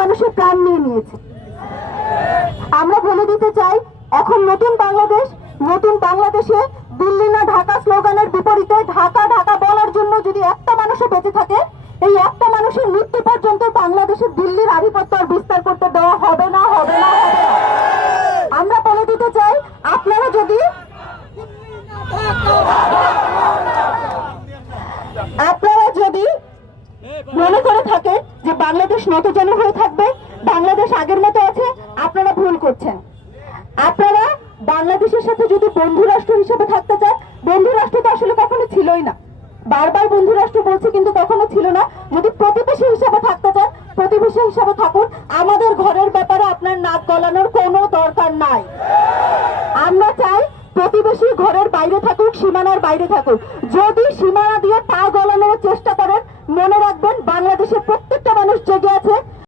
মানুষের প্রাণ নিয়ে নিয়েছে। আমরা বলে দিতে চাই, এখন নতুন বাংলাদেশে দিল্লি না ঢাকা স্লোগানের বিপরীতে ঢাকা ঢাকা বলার জন্য যদি একটা মানুষও বেঁচে থাকে, এই একটা মানুষের মৃত্যু পর্যন্ত বাংলাদেশের দিল্লির আধিপত্য আর বিস্তার করতে দেওয়া হবে না। আমরা বলে দিতে চাই, আপনারা যদি মনে করে থাকে যে বাংলাদেশ নতজানু হয়ে থাকবে, বাংলাদেশ আগের মতো আছে, আপনারা ভুল করছেন। আপনারা বাংলাদেশের সাথে যদি বন্ধু রাষ্ট্র হিসেবে থাকতে চান, বন্ধু রাষ্ট্র তো আসলে কখনো ছিলই না, বারবার বন্ধু রাষ্ট্র বলছে কিন্তু কখনো ছিল না। যদি প্রতিবেশী হিসেবে থাকতে চান, প্রতিবেশী হিসেবে থাকুন। আমাদের ঘরের ব্যাপারে আপনার নাক গলানোর কোনো দরকার নাই। আমরা চাই প্রতিবেশী ঘরের বাইরে থাকুক, সীমানার বাইরে থাকুক। যদি সীমানা দিয়ে পা গলানোর চেষ্টা করেন, মনে রাখবেন বাংলাদেশের প্রত্যেকটা মানুষ জেগে আছে।